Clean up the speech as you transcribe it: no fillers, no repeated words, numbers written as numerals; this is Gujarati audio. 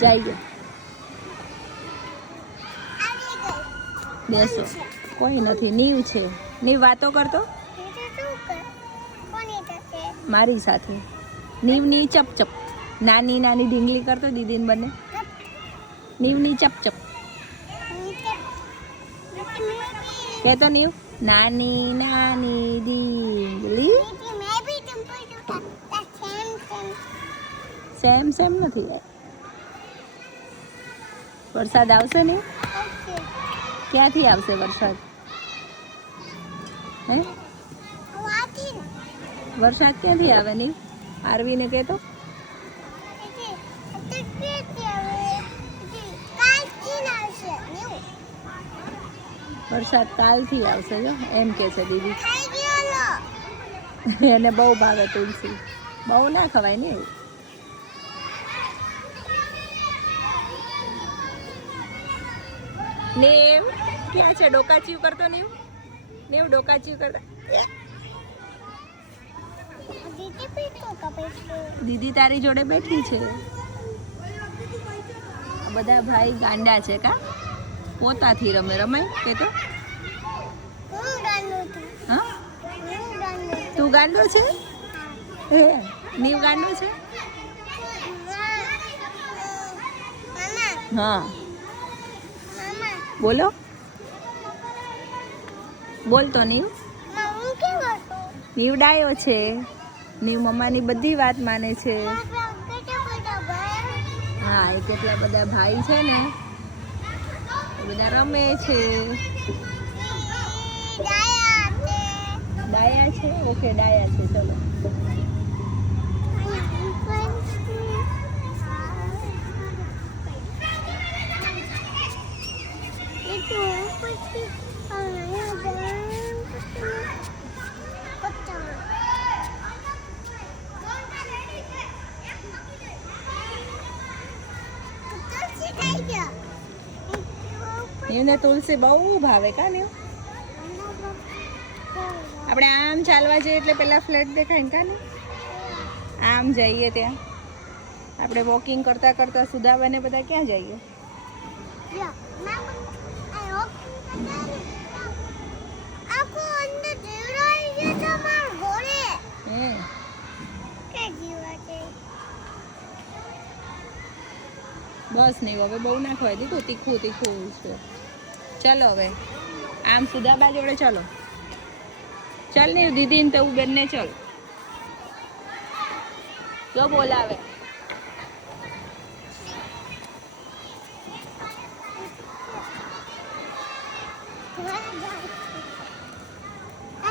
જઈએ બેસો. કોઈ નથી. નીવ છે. નીવ વાતો કરતો મારી સાથે. નીવની ચપ ચપ. નાની નાની ઢીંગલી કરતો દીદીને બંને. નીવની ચપ ચપ કહેતો નીવ. નાની નાની ઢીંગલી. સેમ સેમ નથી. વરસાદ આવશે ને? ક્યાંથી આવશે વરસાદ? હે વરસાદ ક્યાંથી આવે નહીં? આરવીને કહેતો વરસાદ કાલથી આવશે. જો એમ કે છે દીદી. એને બહુ ભાવે તુલસી. બહુ ના ખવાય ને એવું. નેવ ક્યાં છે? ડોકાચીવ કરતો નીવ. નેવ ડોકાચીવ કરતા. દીદી તારી જોડે બેઠી છે. બધા ભાઈ ગાંડા છે કા? પોતાથી રમે. રમાય કે તો? હા તું ગાંડો છે? હે નીવ ગાંડો છે? હા બોલો. બોલતો નીવ. નીવ ડાયો છે. નીવ મમ્માની બધી વાત માને છે. હા એ કેટલા બધા ભાઈ છે ને એ બધા રમે છે. ડાયા છે. ઓકે ડાયા છે. ચલો એને તુલસી બહુ ભાવે કા ને? આપણે આમ ચાલવા જઈએ એટલે પેલા ફ્લેટ દેખાય ને કા ને? આમ જઈએ ત્યાં આપણે વોકિંગ કરતા કરતા સુદાવાને બધા ક્યાં જઈએ? બસ નહીં હવે બહુ ના ખવાય દીધું. તીખું તીખું છે. ચલો હવે આમ સુદાબા જોડે ચલો. ચાલ ને દીદી ને તો બેનને ચલ. જો બોલાવે.